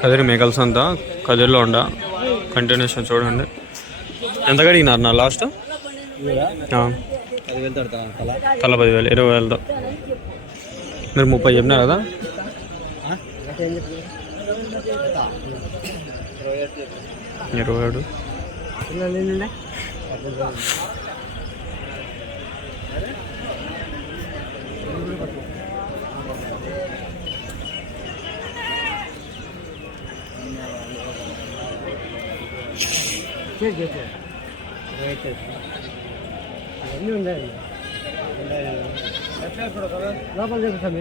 కదిరి మేకల సంత కదిరిలో ఉండ కంటిన్యూషన్ చూడండి. ఎంత కడిగినారు నా లాస్ట్? తల 10,000, 20,000తో. మీరు 30 చెప్పినారు కదా? 27. లోపల చూపిస్తాను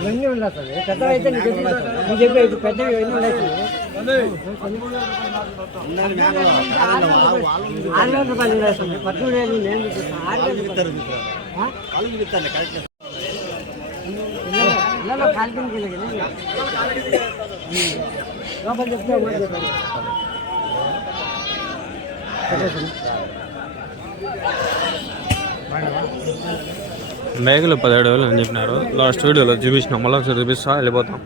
ఇవన్నీ ఉండాలి సార్. పెద్దవి అయితే నీకు చెప్పే పెద్దవి ఇవన్నీ ఉన్నాయి సార్. 6,000 రూపాయలు ఉన్నాయి సార్. 18,000 నేను చూపిస్తాను. 6,000 ఇళ్ళలో కాల్పింగ్ లోపల చెప్తే మేకలు 17,000 అని చెప్పినారు. లాస్ట్ వీడియోలో చూపించిన మళ్ళీ ఒకసారి చూపిస్తా వెళ్ళిపోతాం.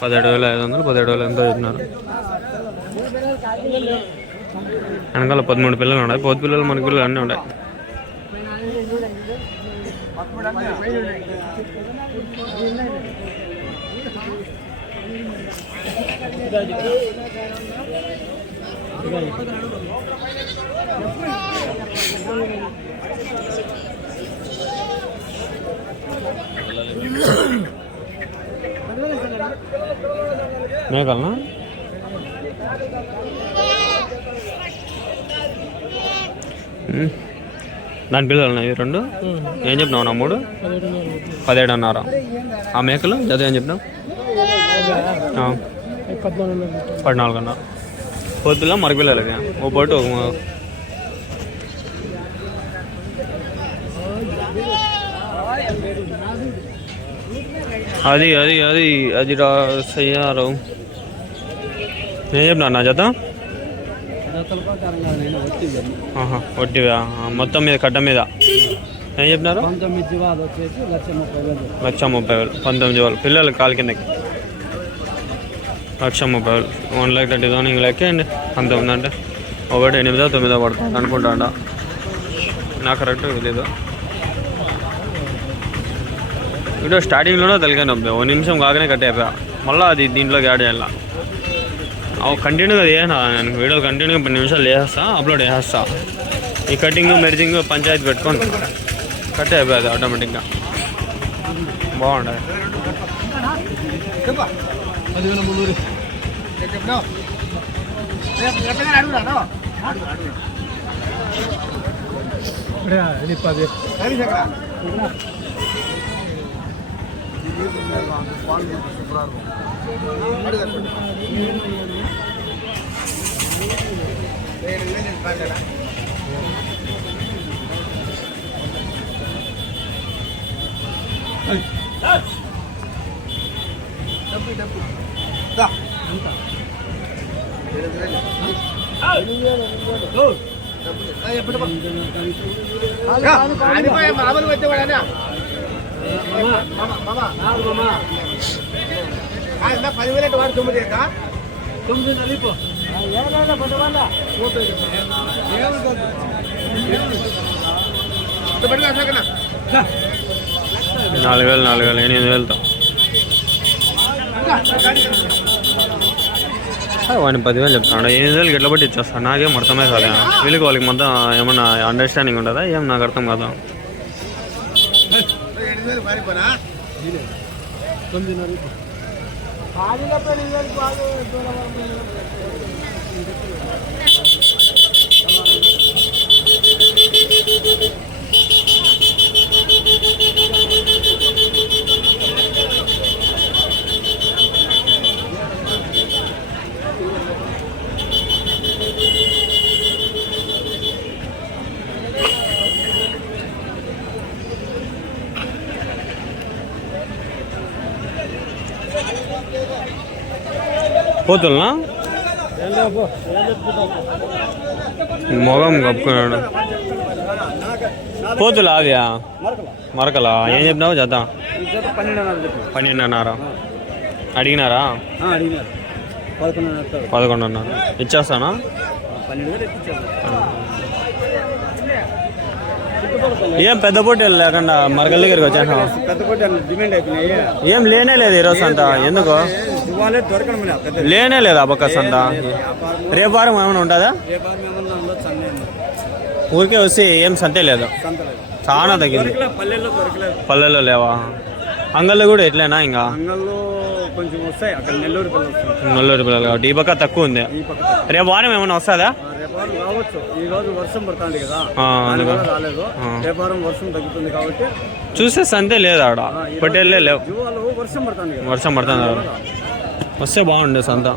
17,500, 17,000 ఎంతో చెప్పినారు. వెనకాల 13 పిల్లలు ఉన్నాయి. పోతు పిల్లలు, మన పిల్లలు అన్నీ ఉన్నాయి. మేకలనా? దాని పిల్లలు ఉన్నాయి 2. ఏం చెప్పినావు నా 3? 17 అన్నారా? ఆ మేకలు జత ఏం చెప్పినావు? 14 అన్నారు. పొద్దుల మరక పిల్లలకి ఓ పాటు అది అది అది అది సయ్యారు. ఏం చెప్పినా నా జత? ఒట్టివా? మొత్తం మీద కట్ట మీద ఏం చెప్పినారు? 1,30,000. 19 వాళ్ళు పిల్లలు కాలు కిందకి 1,30,000. 1,30,000 లెక్క అండి. అంత ఉందంటే 1, 8, 9 పడుతుంది అనుకుంటా. నాకు కరెక్ట్ తెలీదు. వీడియో స్టార్టింగ్లోనే తెలియని 1 నిమిషం కాగానే కట్ అయిపోయా. మళ్ళీ అది దీంట్లోకి యాడ్ చేయాల. కంటిన్యూగా చేయాలి. నేను వీడియోలు కంటిన్యూగా 10 నిమిషాలు చేసేస్తా, అప్లోడ్ చేసేస్తా. ఈ కటింగ్ మెర్జింగ్ పంచాయతీ పెట్టుకొని కట్ అయిపోయాది ఆటోమేటిక్గా. బాగుంటుంది. నాలుగు వేలు 8,000తో వాడిని 10,000 చెప్తాను. 8,000 ఎట్లా బట్టి ఇచ్చేస్తాను. నాకేం అర్థమే కాదు. వీళ్ళకి వాళ్ళకి మొత్తం ఏమన్నా అండర్స్టాండింగ్ ఉంటుందా? ఏం నాకు అర్థం కాదు. పోతున్నా మొగం కప్పుకున్నాడు. పోతులా అవ్యా మరకలా ఏం చెప్పినావు? జత 12,500. అడిగినారా? అడిగినారు 11,500 ఇచ్చేస్తానా? 12,000 ఇచ్చారు. ఏం పెద్ద పోటీలు లేకుండా మరగల్ దగ్గరికి వచ్చాను. పెద్ద పోటీలు డిమాండ్ అయిపోయినాయి. ఏం లేనే లేదు ఈరోజు అంతా, ఎందుకు లేనే లేదు ఆ పక్క సంత? రేపు వారం ఏమైనా ఉంటుందా? ఊరికే వస్తే ఏం సంతే లేదు, చాలా తగ్గింది. పల్లెల్లో లేవా? అంగల్లో కూడా ఎట్లయినా ఇంకా కొంచెం వస్తాయి అక్కడ నెల్లూరు పిల్లలు కాబట్టి ఈ పక్క తక్కువ ఉంది. రేపు వారం ఏమైనా వస్తుందా? రావచ్చు. ఈ రోజు వర్షం పడుతుంది కదా, రాలేదు. రేపు వారం వర్షం తగ్గుతుంది కాబట్టి చూస్తే సంతే లేదు ఆడ, పొట్టేళ్ళే లేవు. వర్షం పడుతుంది, వర్షం పడుతుంది. వస్తే బాగుండే సంత.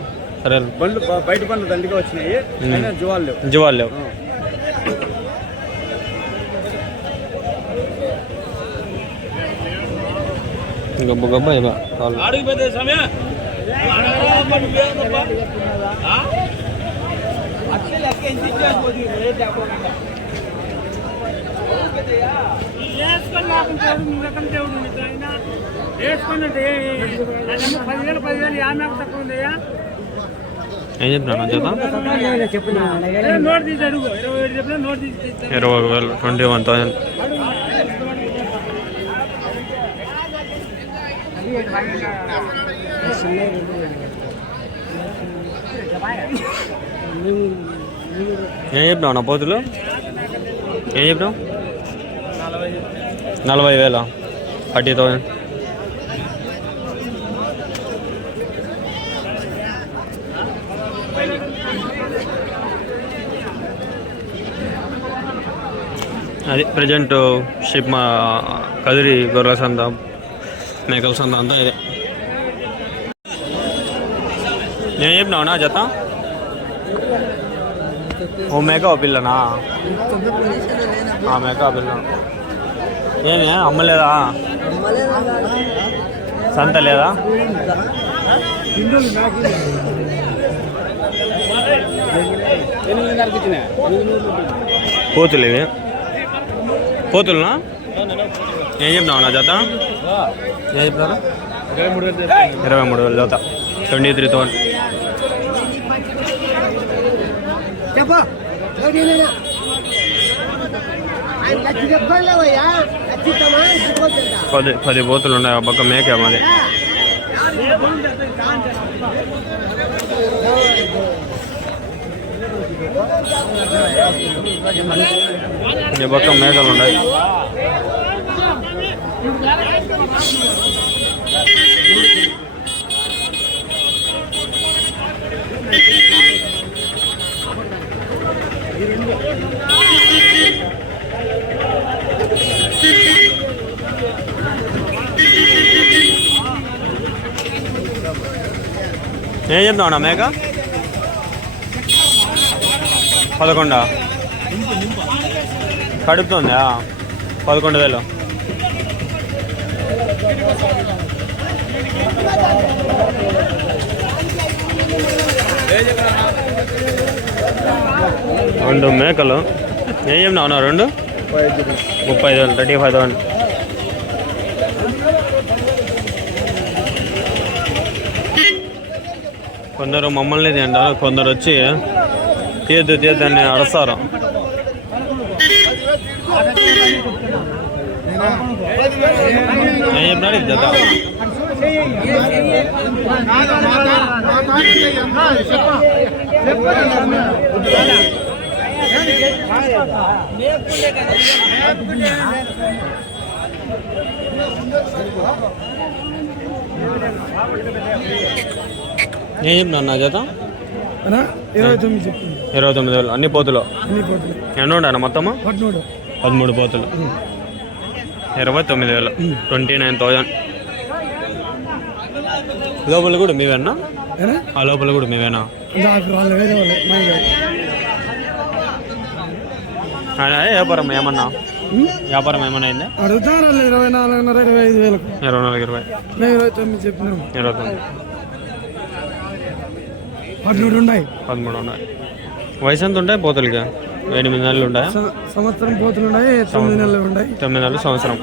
సరే బండ్లు బయట బండ్లు దండిగా వచ్చినాయి, జీవాలు లేవు. గబ్బు గబ్బు అయిపో ఏం చెప్పినా చేత 21,000 21,000. ఏం చెప్పినావు నా పోతులు? ఏం చెప్పినావు? 40,000, 40,000. అది ప్రజెంట్ షిప్ మా కదిరి గొర్రెల సంత, మేకల సంత అంతా ఇదే. నేను చెప్పినావు నా జత? ఓ మేక ఓ పిల్లనా? మేక పిల్ల. ఏమి అమ్మలేదా? సంత లేదా? పోతులు ఇవి, పోతులునా? ఏం చెప్పినావు నా జత? ఏం చెప్పినారా? 23,000 జత, 23,000. పది పోతులు ఉన్నాయి. పక్క మేక మాది. ఈ పక్క మేకలు ఉన్నాయి. ఏం చెప్తావు నా మేక? 11 కడుపుతుందా? 11,000. రెండు మేకలు. ఏం చెప్పినావు నా రెండు? 35,000, 35,000. కొందరు మమ్మల్ని తింటారు, కొందరు వచ్చి తీద్దని అడుస్తారు. ఏం చెప్పినాడు జత? ఏం చెప్పినా నా జత? 29,000. అన్ని పోతులు ఎన్ని ఉండాలి మొత్తము? 13 పోతులు, 29,000, 29,000. లోపల కూడా మీవేనా? ఆ లోపల కూడా మీవేనా? వ్యాపారం ఏమన్నా? వ్యాపారం ఏమన్నా అయిందా? అడుగుతారా? 24,500, 24,20. 29 చెప్పినాం. 29. 13 ఉన్నాయి. 13 ఉన్నాయి. వయసు ఎంత ఉంటాయి పోతులకి? 8 నెలలు ఉంటాయి. సంవత్సరం పోతులు ఉన్నాయి, 9 నెలలు ఉన్నాయి. 9 నెలలు, సంవత్సరం.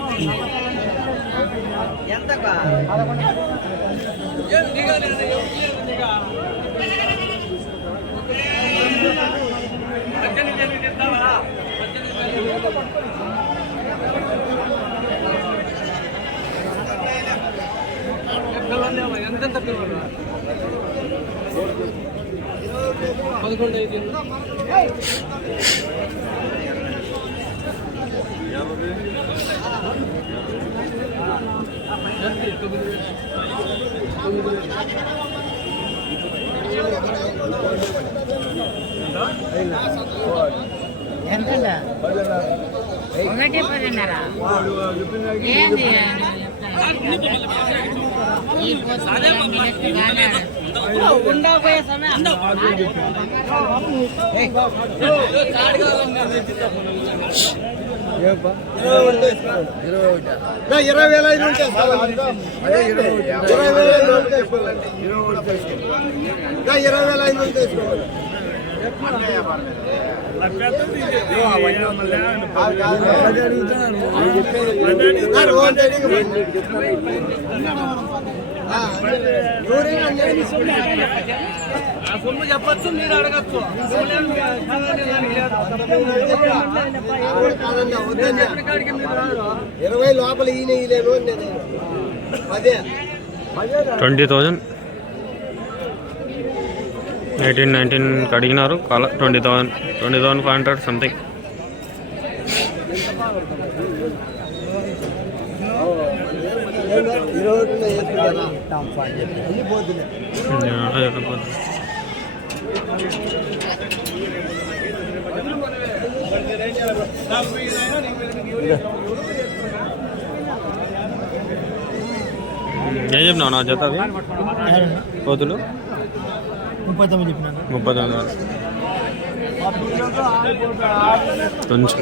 ఎంతండి? 1.10 ఏంది సొమ్ము చెప్పచ్చు, మీరు అడగచ్చు. 20 లోపల ఈయనలేను 20,000 18-19 అడిగినారు. 20,500 సంథింగ్. ఏం చెప్పినావు నా జత అవి కోతులు? 39 చెప్పినాను. 39 కొంచెం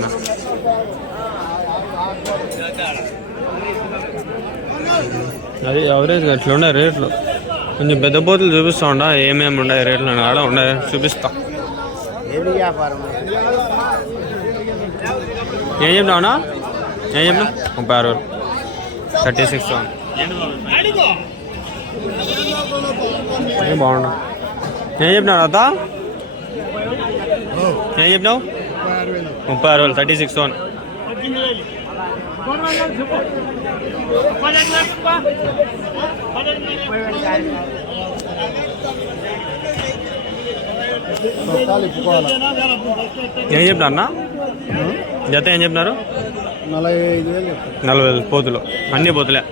అది ఎవరేజ్ అట్లా ఉన్నాయి రేట్లు. కొంచెం పెద్ద పోతులు చూపిస్తా ఉండా ఏమేమి ఉన్నాయి రేట్లు ఆడ ఉన్నాయి చూపిస్తా. ఏం చెప్పినావునా? ఏం చెప్పినా? 36,000 36,000 ఏం బాగుండా. ఏం చెప్పినావు అత్త? ఏం చెప్పినావు? 36,000 36,000. ఏం చెప్పినారు అన్న? జత ఏం చెప్పినారు? 45,000. 40,000 పోతులు. అన్ని పోతులే.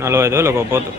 45,000 ఒక పోతు.